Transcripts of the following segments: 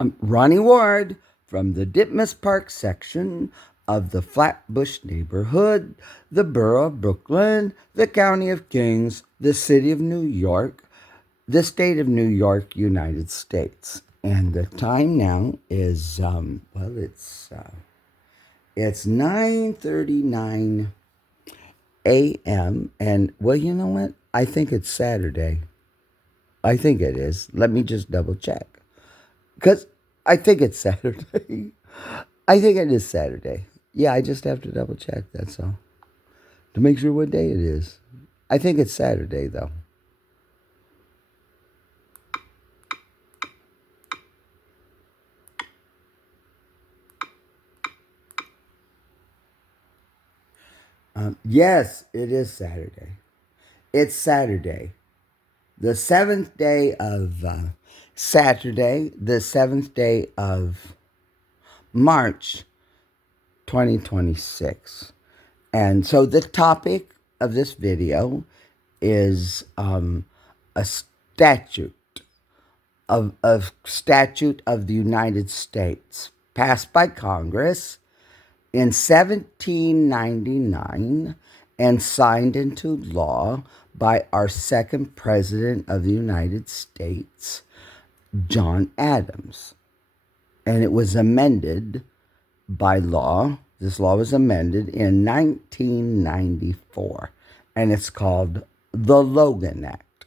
Ronnie-Ward from the Ditmas Park section of the Flatbush neighborhood, the borough of Brooklyn, the county of Kings, the city of New York, the state of New York, United States. And the time now is, it's 9:39 a.m. And, well, you know what? I think it's Saturday. I think it is. Let me just double check. Because I think it's Saturday. I think it is Saturday. Yeah, I just have to double check, that's all. To make sure what day it is. I think it's Saturday, though. Yes, it is Saturday. It's Saturday. The seventh day of Saturday, the seventh day of March 2026. And so the topic of this video is a statute statute of the United States passed by Congress in 1799 and signed into law by our second president of the United States, John Adams. And it was amended by law. This law was amended in 1994, and it's called the Logan Act.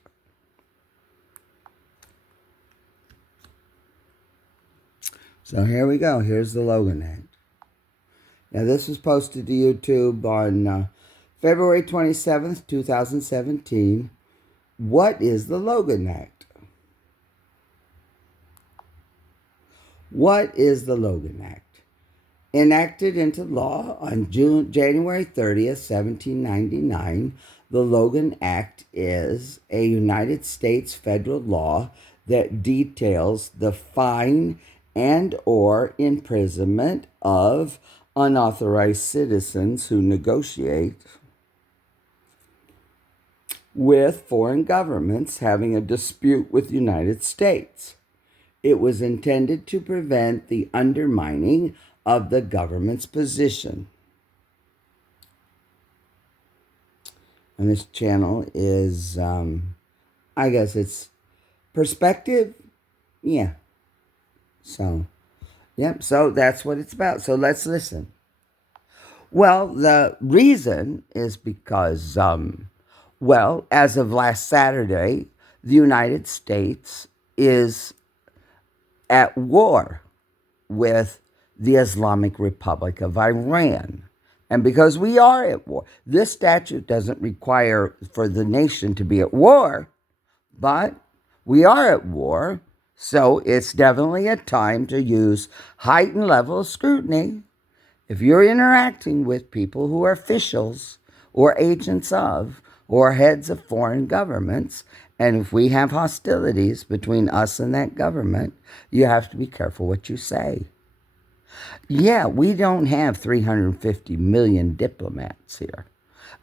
So here we go. Here's the Logan Act. Now, this was posted to YouTube on February 27th, 2017. What is the Logan Act? What is the Logan Act? Enacted into law on January 30th, 1799, the Logan Act is a United States federal law that details the fine and or imprisonment of unauthorized citizens who negotiate with foreign governments having a dispute with the United States. It was intended to prevent the undermining of the government's position. And this channel is, I guess it's Perspective. Yeah. So, yep, so that's what it's about. So let's listen. Well, the reason is because, as of last Saturday, the United States is at war with the Islamic Republic of Iran. And because we are at war, this statute doesn't require for the nation to be at war, but we are at war, so it's definitely a time to use heightened level of scrutiny. If you're interacting with people who are officials or agents of or heads of foreign governments, and if we have hostilities between us and that government, you have to be careful what you say. Yeah, we don't have 350 million diplomats here,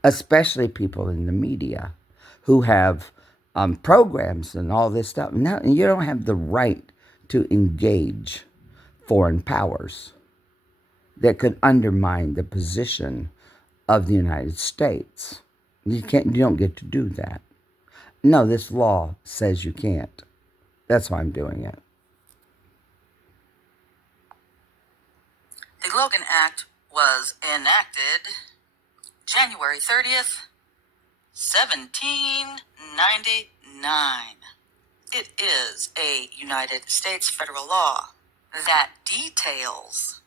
especially people in the media who have programs and all this stuff. No, you don't have the right to engage foreign powers that could undermine the position of the United States. You don't get to do that. No, this law says you can't. That's why I'm doing it. The Logan Act was enacted January 30th, 1799. It is a United States federal law that details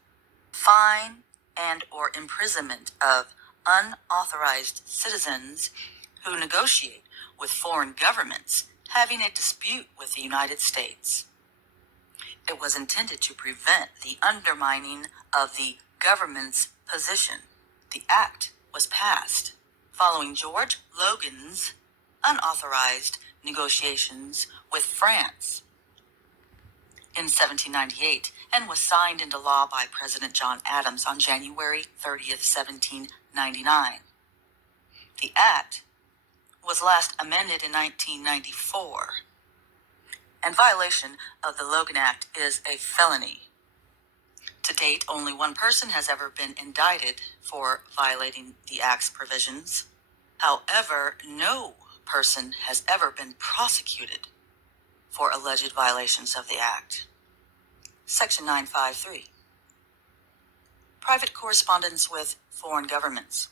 fine and or imprisonment of unauthorized citizens who negotiate with foreign governments having a dispute with the United States. It was intended to prevent the undermining of the government's position. The act was passed following George Logan's unauthorized negotiations with France in 1798 and was signed into law by President John Adams on January 30th, 1799. The act was last amended in 1994. and violation of the Logan Act is a felony. To date, only one person has ever been indicted for violating the Act's provisions. However, no person has ever been prosecuted for alleged violations of the Act. Section 953. Private correspondence with foreign governments.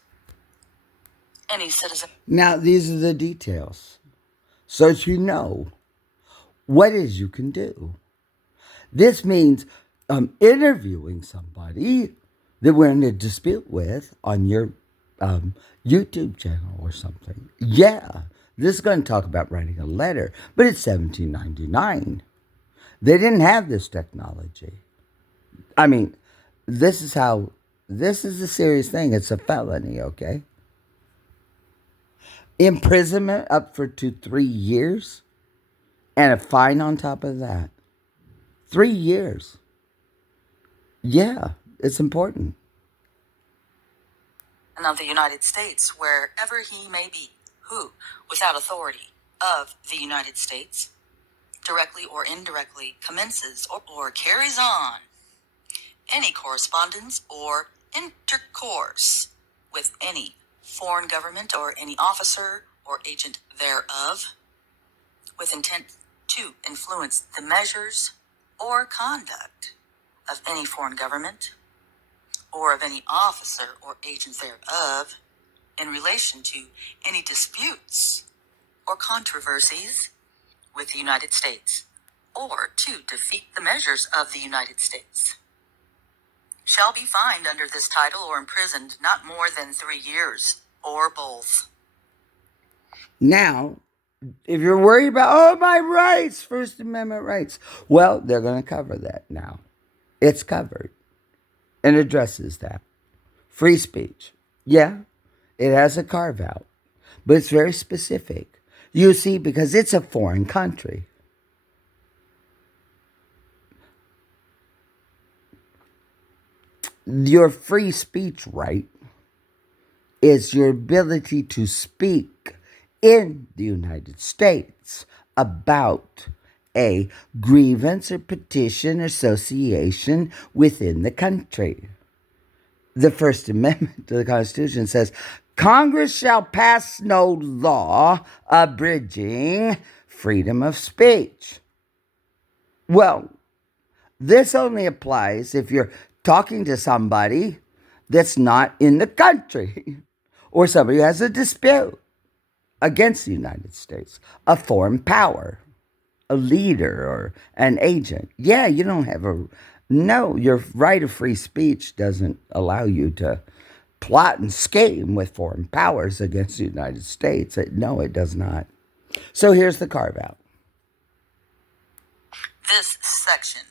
Any citizen. Now, these are the details. So that you know what it is you can do. This means interviewing somebody that we're in a dispute with on your YouTube channel or something. Yeah, this is going to talk about writing a letter, but it's 1799. They didn't have this technology. I mean, this is a serious thing. It's a felony, okay? Imprisonment up to 3 years and a fine on top of that. 3 years. Yeah, it's important. Of the United States, wherever he may be, who, without authority of the United States, directly or indirectly commences or carries on any correspondence or intercourse with any foreign government or any officer or agent thereof, with intent to influence the measures or conduct of any foreign government or of any officer or agent thereof in relation to any disputes or controversies with the United States, or to defeat the measures of the United States, shall be fined under this title or imprisoned not more than 3 years, or both. Now, if you're worried about, oh, my rights, First Amendment rights, well, they're going to cover that now. It's covered and addresses that. Free speech. Yeah, it has a carve out, but it's very specific. You see, because it's a foreign country. Your free speech right is your ability to speak in the United States about a grievance or petition or association within the country. The First Amendment to the Constitution says, Congress shall pass no law abridging freedom of speech. Well, this only applies if you're talking to somebody that's not in the country or somebody who has a dispute against the United States, a foreign power, a leader or an agent. Yeah, you don't have your right of free speech doesn't allow you to plot and scheme with foreign powers against the United States. No, it does not. So here's the carve out. This section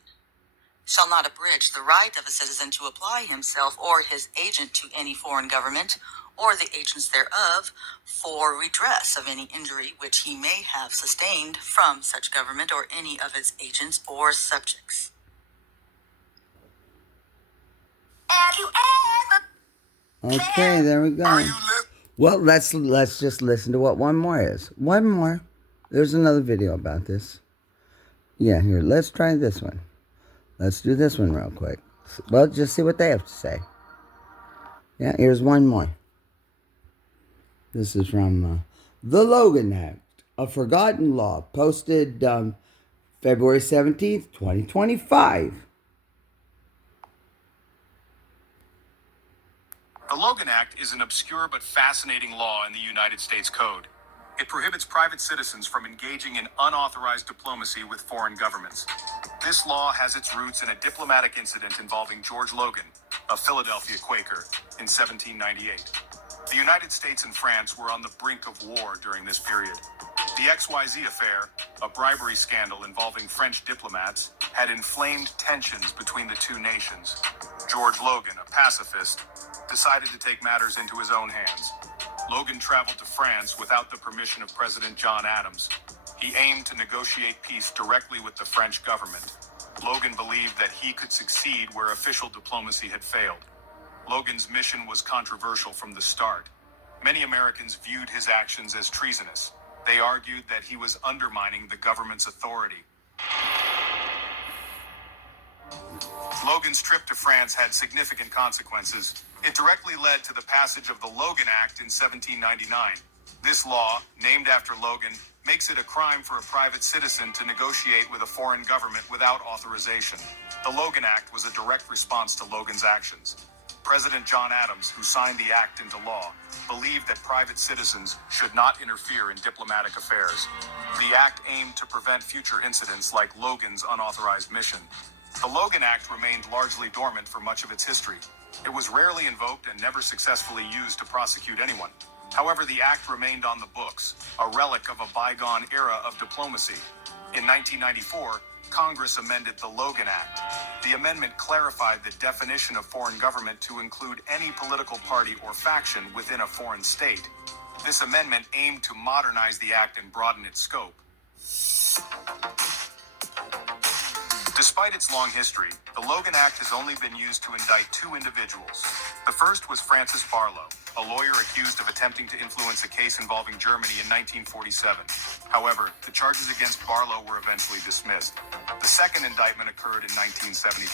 shall not abridge the right of a citizen to apply himself or his agent to any foreign government or the agents thereof for redress of any injury which he may have sustained from such government or any of its agents or subjects. Okay, there we go. Well, let's just listen to what one more is. One more. There's another video about this. Yeah, here, let's try this one. Let's do this one real quick. Well, just see what they have to say. Yeah, here's one more. This is from the Logan Act, a forgotten law, posted February 17th, 2025. The Logan Act is an obscure but fascinating law in the United States Code. It prohibits private citizens from engaging in unauthorized diplomacy with foreign governments. This law has its roots in a diplomatic incident involving George Logan, a Philadelphia Quaker, in 1798. The United States and France were on the brink of war during this period. The XYZ affair, a bribery scandal involving French diplomats, had inflamed tensions between the two nations. George Logan, a pacifist, decided to take matters into his own hands. Logan traveled to France without the permission of President John Adams. He aimed to negotiate peace directly with the French government. Logan believed that he could succeed where official diplomacy had failed. Logan's mission was controversial from the start. Many Americans viewed his actions as treasonous. They argued that he was undermining the government's authority. Logan's trip to France had significant consequences. It directly led to the passage of the Logan Act in 1799. This law, named after Logan, makes it a crime for a private citizen to negotiate with a foreign government without authorization. The Logan Act was a direct response to Logan's actions. President John Adams, who signed the act into law, believed that private citizens should not interfere in diplomatic affairs. The act aimed to prevent future incidents like Logan's unauthorized mission. The Logan Act remained largely dormant for much of its history. It was rarely invoked and never successfully used to prosecute anyone. However, the act remained on the books, a relic of a bygone era of diplomacy. In 1994, Congress amended the Logan Act. The amendment clarified the definition of foreign government to include any political party or faction within a foreign state. This amendment aimed to modernize the act and broaden its scope. Despite its long history, the Logan Act has only been used to indict two individuals. The first was Francis Barlow, a lawyer accused of attempting to influence a case involving Germany in 1947. However, the charges against Barlow were eventually dismissed. The second indictment occurred in 1975.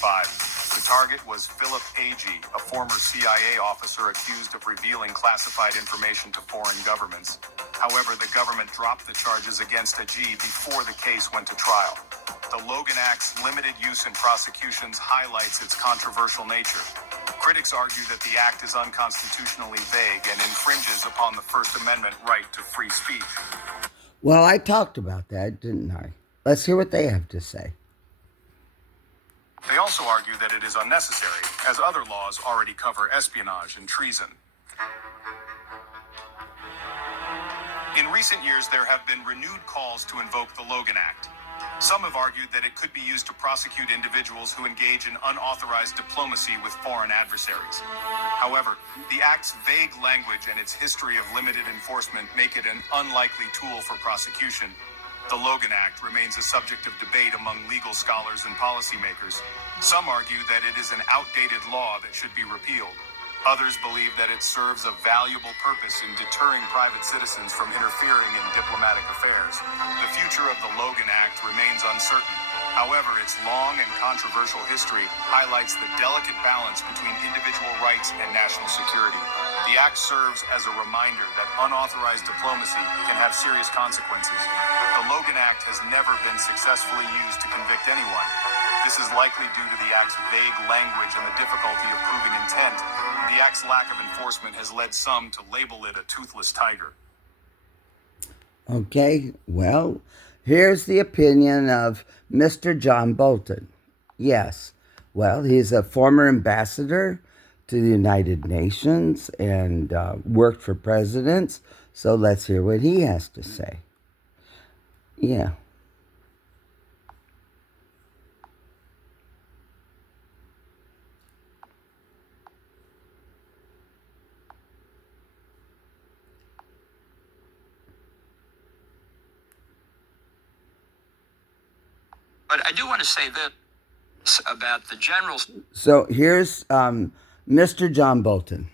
The target was Philip Agee, a former CIA officer accused of revealing classified information to foreign governments. However, the government dropped the charges against Agee before the case went to trial. The Logan Act's limited use in prosecutions highlights its controversial nature. Critics argue that the act is unconstitutionally vague and infringes upon the First Amendment right to free speech. Well, I talked about that, didn't I? Let's hear what they have to say. They also argue that it is unnecessary, as other laws already cover espionage and treason. In recent years, there have been renewed calls to invoke the Logan Act. Some have argued that it could be used to prosecute individuals who engage in unauthorized diplomacy with foreign adversaries. However, the Act's vague language and its history of limited enforcement make it an unlikely tool for prosecution. The Logan Act remains a subject of debate among legal scholars and policymakers. Some argue that it is an outdated law that should be repealed. Others believe that it serves a valuable purpose in deterring private citizens from interfering in diplomatic affairs. The future of the Logan Act remains uncertain. However, its long and controversial history highlights the delicate balance between individual rights and national security. The act serves as a reminder that unauthorized diplomacy can have serious consequences. The Logan Act has never been successfully used to convict anyone. This is likely due to the act's vague language and the difficulty of proving intent. The act's lack of enforcement has led some to label it a toothless tiger. Okay, well, here's the opinion of Mr. John Bolton. Yes, well, he's a former ambassador to the United Nations and worked for presidents. So let's hear what he has to say. Yeah. But I do want to say this about the general. So here's Mr. John Bolton.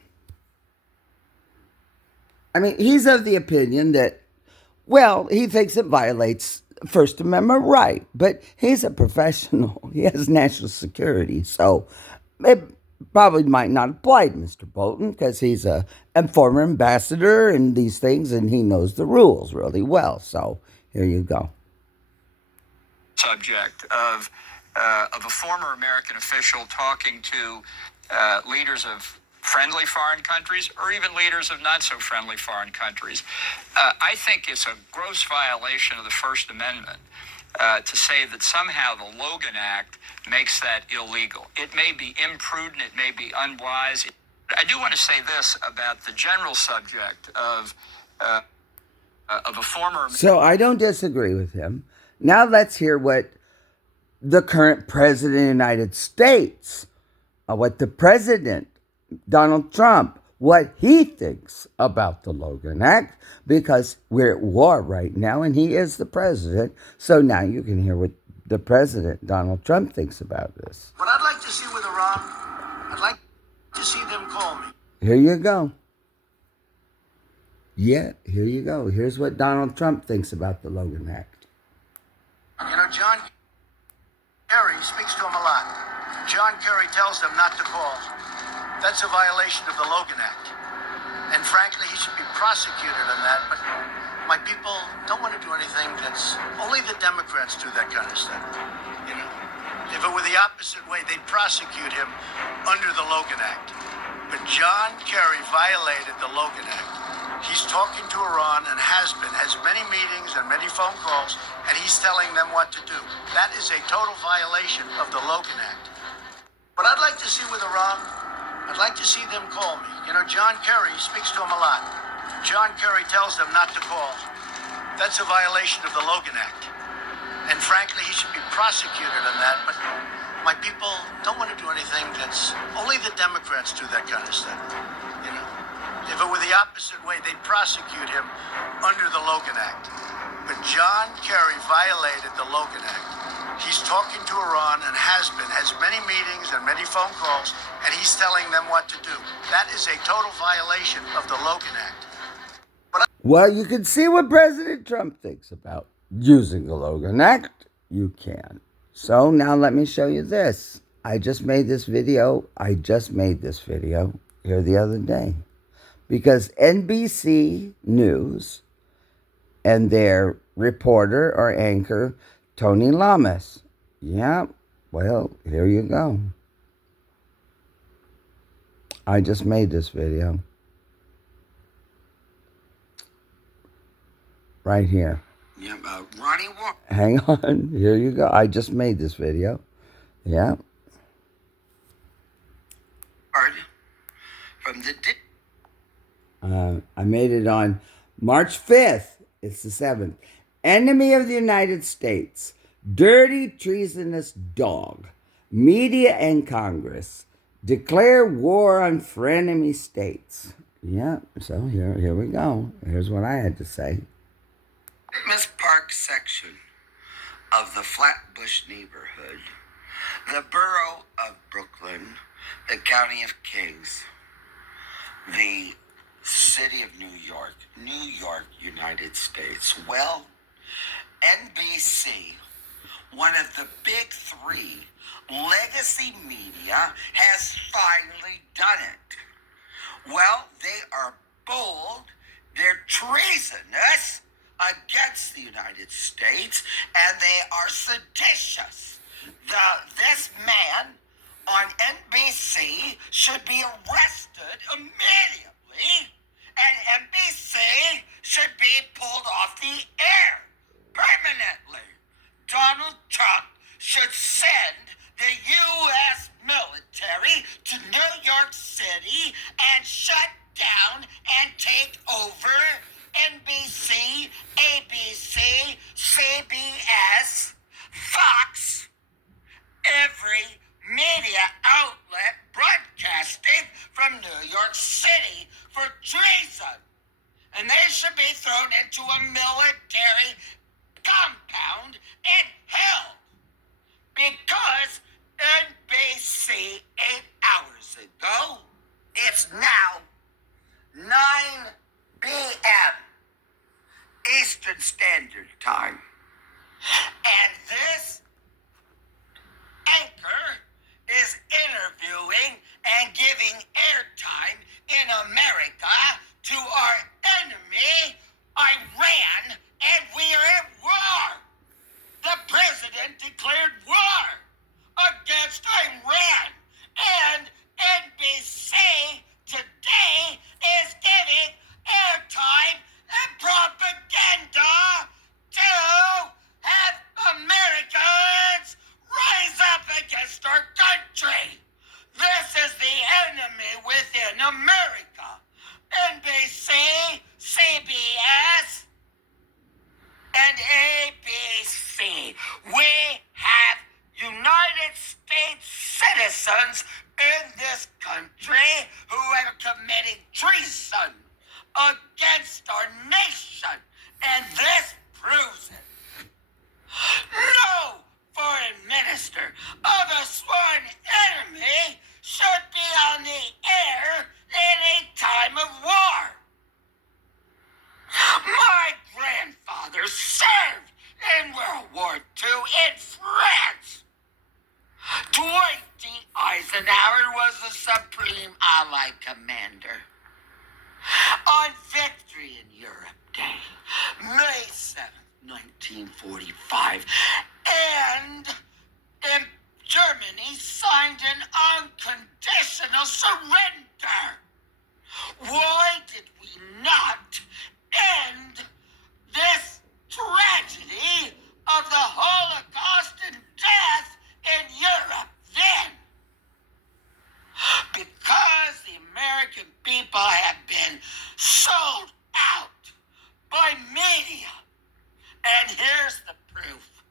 I mean, he's of the opinion that, well, he thinks it violates First Amendment right, but he's a professional. He has national security, so it probably might not apply to Mr. Bolton because he's a former ambassador and these things, and he knows the rules really well. So here you go. Subject of a former American official talking to leaders of friendly foreign countries or even leaders of not so friendly foreign countries. I think it's a gross violation of the First Amendment to say that somehow the Logan Act makes that illegal. It may be imprudent, it may be unwise. I do want to say this about the general subject of a former. So I don't disagree with him. Now let's hear what the current president of the United States, what the president, Donald Trump, what he thinks about the Logan Act, because we're at war right now and he is the president. So now you can hear what the president, Donald Trump, thinks about this. What I'd like to see with Iran, I'd like to see them call me. Here you go. Yeah, here you go. Here's what Donald Trump thinks about the Logan Act. You know, John, He speaks to him a lot. John Kerry tells them not to call. That's a violation of the Logan Act. And frankly, he should be prosecuted on that. But my people don't want to do anything that's... Only the Democrats do that kind of stuff. You know? If it were the opposite way, they'd prosecute him under the Logan Act. But John Kerry violated the Logan Act. He's talking to Iran and has many meetings and many phone calls, and he's telling them what to do. That is a total violation of the Logan Act. But I'd like to see with Iran, I'd like to see them call me. You know, John Kerry speaks to them a lot. John Kerry tells them not to call. That's a violation of the Logan Act. And frankly, he should be prosecuted on that. But my people don't want to do anything that's... Only the Democrats do that kind of stuff. You know? If it were the opposite way, they'd prosecute him under the Logan Act. But John Kerry violated the Logan Act. He's talking to Iran and has many meetings and many phone calls, and he's telling them what to do. That is a total violation of the Logan Act. Well, you can see what President Trump thinks about using the Logan Act. You can. So now let me show you this. I just made this video here the other day. Because NBC News and their reporter or anchor, Tony Lamas. Yeah, well, here you go. I just made this video. Right here. Yeah, Ronnie-Dean-Ward. Hang on. Here you go. I just made this video. Yeah. From the... I made it on March 5th. It's the 7th. Enemy of the United States. Dirty, treasonous dog. Media and Congress declare war on frenemy states. Yeah, so here we go. Here's what I had to say. Miss Park section of the Flatbush neighborhood, the borough of Brooklyn, the county of Kings, the city of New York, United States. Well, NBC, one of the big three legacy media, has finally done it. Well, they are bold, they're treasonous against the United States, and they are seditious. This man on NBC should be arrested immediately, and NBC should be pulled off the air permanently. Donald Trump should send the U.S. military to New York City and shut down and take over NBC, ABC, CBS, Fox, every media outlet broadcasting from New York City for treason. And they should be thrown into a military compound and held. Because NBC 8 hours ago, it's now 9 p.m. Eastern Standard Time. And this anchor is interviewing and giving airtime in America to our enemy, Iran, and we are at war. The president declared war against Iran, and NBC today is giving airtime and propaganda to have Americans rise up against our country. This is the enemy within America. NBC, CBS, and ABC. We have United States citizens in this country who are committing treason against our nation, and this proves it. No foreign minister of a sworn enemy should be on the air in a time of war. My grandfather served in World War II in France. Eisenhower was the Supreme Allied Commander. On Victory in Europe Day, May 7th, 1945, and in Germany signed an unconditional surrender. Why did we not end this tragedy of the Holocaust and death in Europe then? Because the American people have been sold out by media. And here's the proof.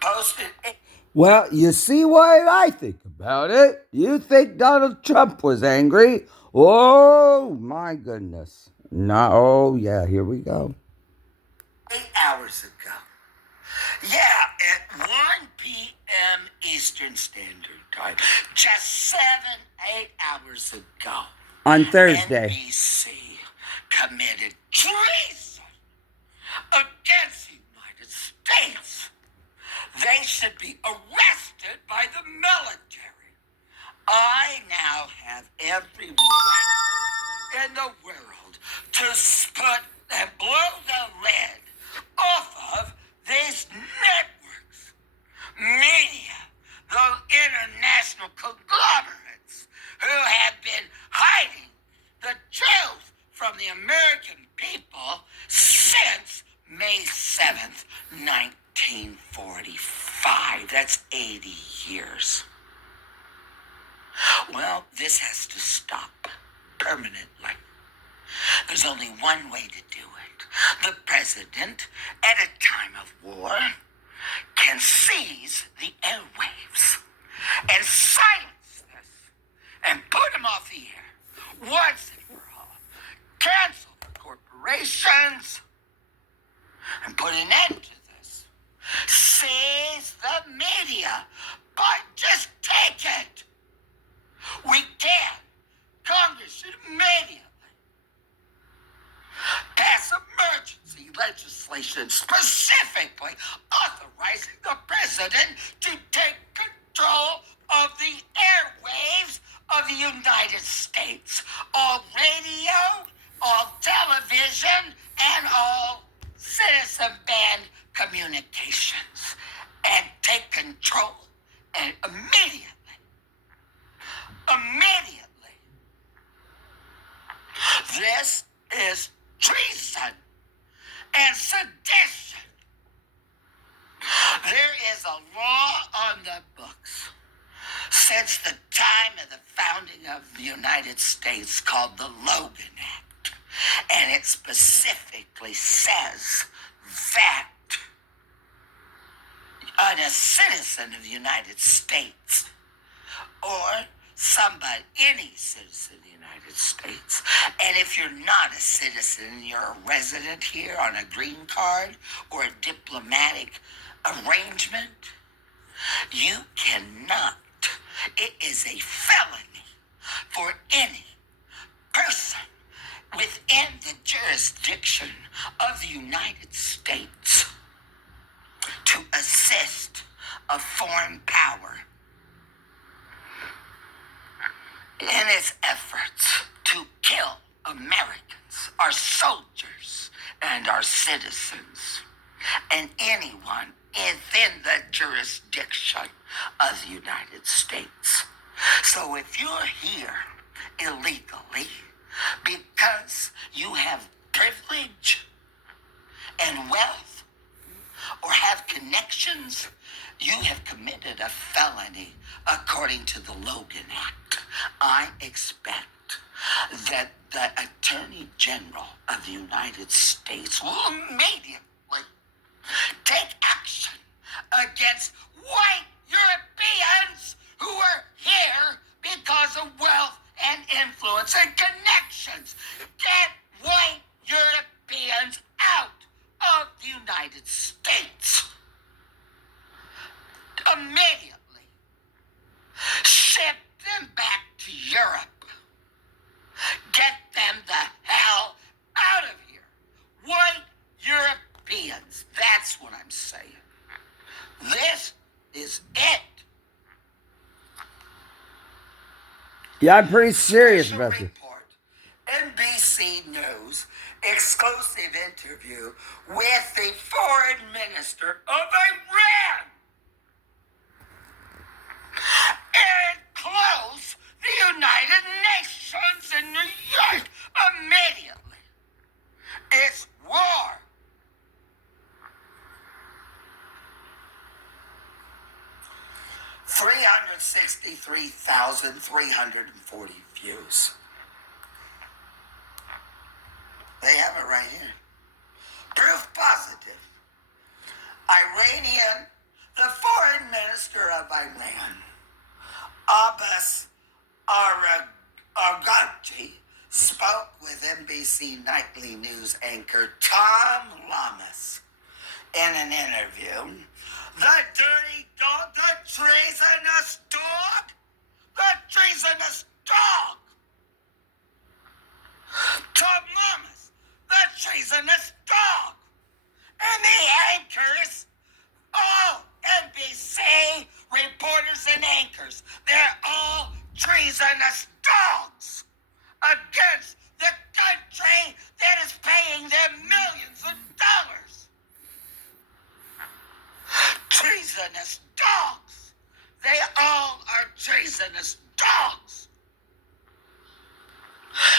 Posted. Well, you see what I think about it. You think Donald Trump was angry? Oh, my goodness. No, oh, yeah, here we go. 8 hours ago. Yeah, at 1 p.m. Eastern Standard Time. Just 8 hours ago. On Thursday. NBC committed treason against the United States. They should be arrested by the military. I now have every right in the world to put and blow the lid off of these networks, media, those international conglomerates who have been hiding the truth from the American people since May 7th, 1945. That's 80 years. Well, this has to stop permanently. There's only one way to do it. The president, at a time of war, can seize the airwaves and silence this and put them off the air once and for all. Cancel the corporations and put an end to this. Seize the media, but just take it. We can. Congress should immediately pass emergency legislation specifically authorizing the president to take control of the airwaves of the United States. All radio, all television, and all citizen band communications. And take control and immediately. This is treason and sedition. There is a law on the books since the time of the founding of the United States called the Logan Act. And it specifically says that a citizen of the United States or any citizen of the United States, and if you're not a citizen, you're a resident here on a green card or a diplomatic arrangement, you cannot. It is a felony for any person within the jurisdiction of the United States to assist a foreign power in its efforts to kill Americans, our soldiers, and our citizens, and anyone within the jurisdiction of the United States. So if you're here illegally because you have privilege and wealth or have connections, you have committed a felony according to the Logan Act. I expect that the Attorney General of the United States will immediately take action against white Europeans who are here because of wealth and influence and connections. Get white Europeans out of the United States immediately. Ship them back to Europe. Get them the hell out of here. White Europeans. That's what I'm saying. This is it. Yeah, I'm pretty serious Special about this. report, NBC News, exclusive interview with the foreign minister of Iran. And close the United Nations in New York immediately. It's war. $363,340 views. They have it right here. Proof positive. Iranian, the foreign minister of Iran, Abbas Araghchi, spoke with NBC nightly news anchor Tom Lamas in an interview. The dirty dog, the treasonous dog, the treasonous dog. Tom Lamas, the treasonous dog. And the anchors, all NBC reporters and anchors, they're all treasonous dogs against the country that is paying them millions of dollars. Treasonous dogs. They all are treasonous dogs.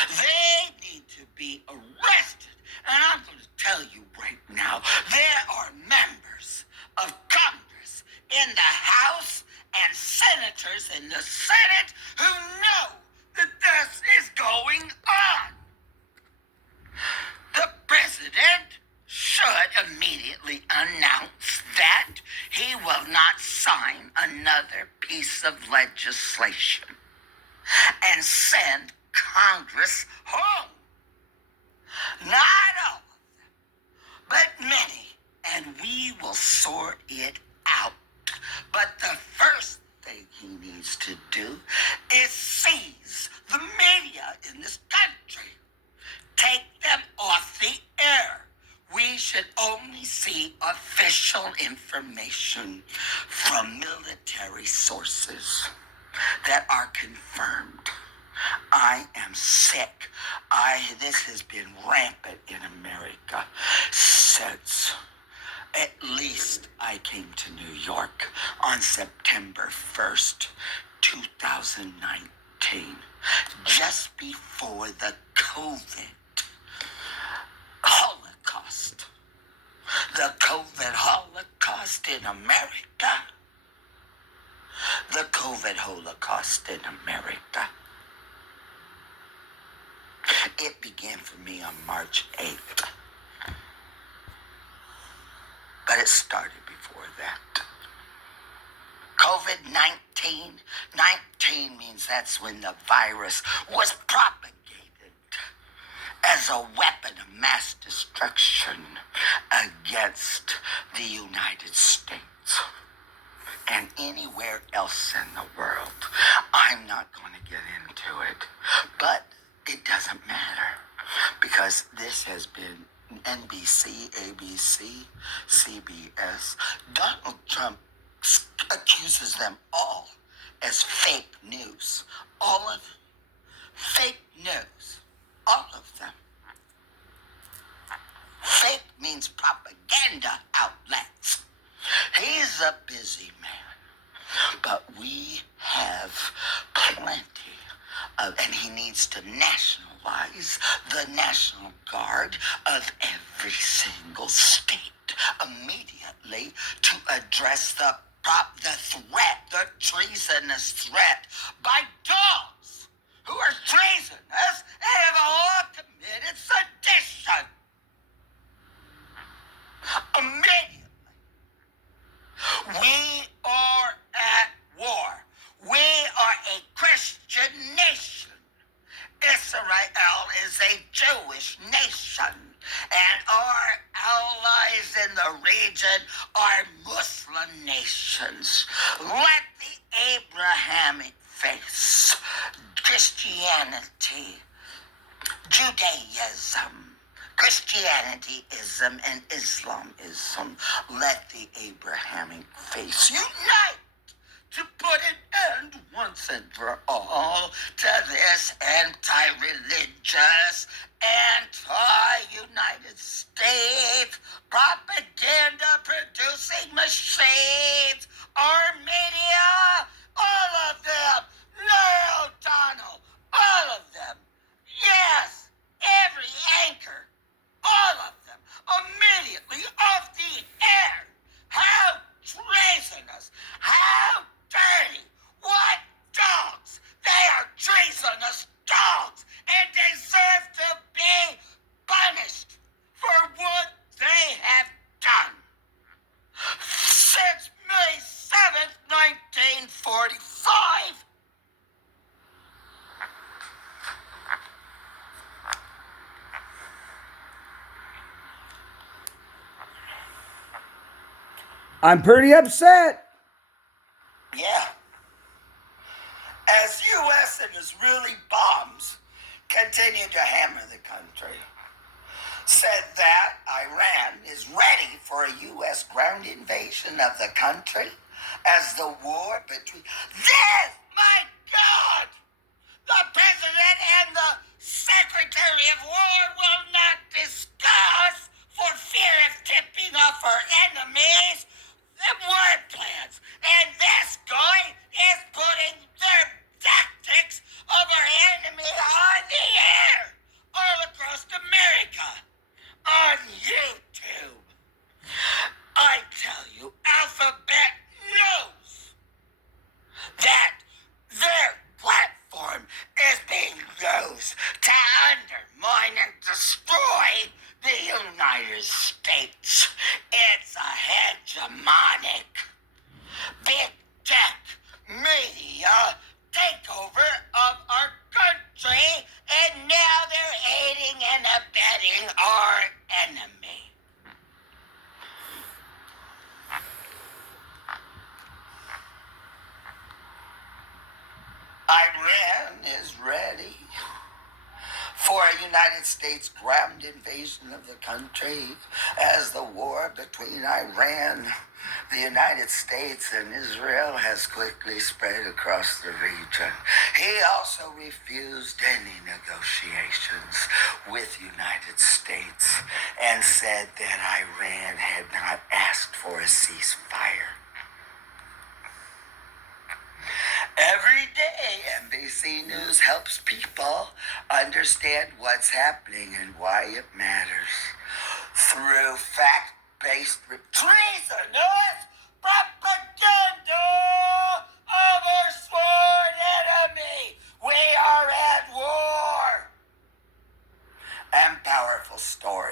They need to be arrested. And I'm going to tell you right now, there are members of Congress in the House and senators in the Senate who know that this is going on. The president should immediately announce that he will not sign another piece of legislation and send Congress home. Not all of them, but many, and we will sort it out. But the first thing he needs to do is seize the media in this country. Take them off the air. We should only see official information from military sources that are confirmed. I am sick. This has been rampant in America since at least I came to New York on September 1st, 2019, just before the COVID Holocaust. The COVID Holocaust in America. The COVID Holocaust in America. It began for me on March 8th. But it started before that. COVID-19. 19 means that's when the virus was propagated as a weapon of mass destruction against the United States and anywhere else in the world. I'm not going to get into it, but it doesn't matter because this has been NBC, ABC, CBS. Donald Trump accuses them all as fake news. All of them. Fake news. All of them. Fake means propaganda outlets. He's a busy man. But we have plenty of, and he needs to nationalize the National Guard of every single state immediately to address the threat, the treasonous threat by dogs who are treasonous and have all committed sedition. Immediately. We are at war. We are a Christian nation. Israel is a Jewish nation. And our allies in the region are Muslim nations. Let the Abrahamic faith, Christianity, Judaism, Christianityism and Islamism. Let the Abrahamic faith unite to put an end once and for all to this anti-religious, anti-United States propaganda-producing machines. Our media, all of them. Norah O'Donnell, all of them. Yes, every anchor, all of them, immediately off the air. How treasonous, how dirty, what dogs. They are treasonous dogs and deserve to be punished for what they have done. Since May 7th, 1945, I'm pretty upset. yeah, as U.S. and Israeli bombs continue to hammer the country, said that Iran is ready for a U.S. ground invasion of the country as the war between... This, my God! The President and the Secretary of War will not discuss for fear of tipping off our enemies the war plans. And this guy is putting their tactics of our enemy on the air all across America on YouTube. I tell you, Alphabet knows that their platform is being used to undermine and destroy the United States. It's a hegemonic, big tech media takeover of our country, and now they're aiding and abetting our enemy. Iran is ready for a United States ground invasion of the country as the war between Iran, the United States, and Israel has quickly spread across the region. He also refused any negotiations with United States and said that Iran had not asked for a ceasefire. Every day, NBC News helps people understand what's happening and why it matters through fact-based treasonous propaganda of our sworn enemy. We are at war. And powerful stories.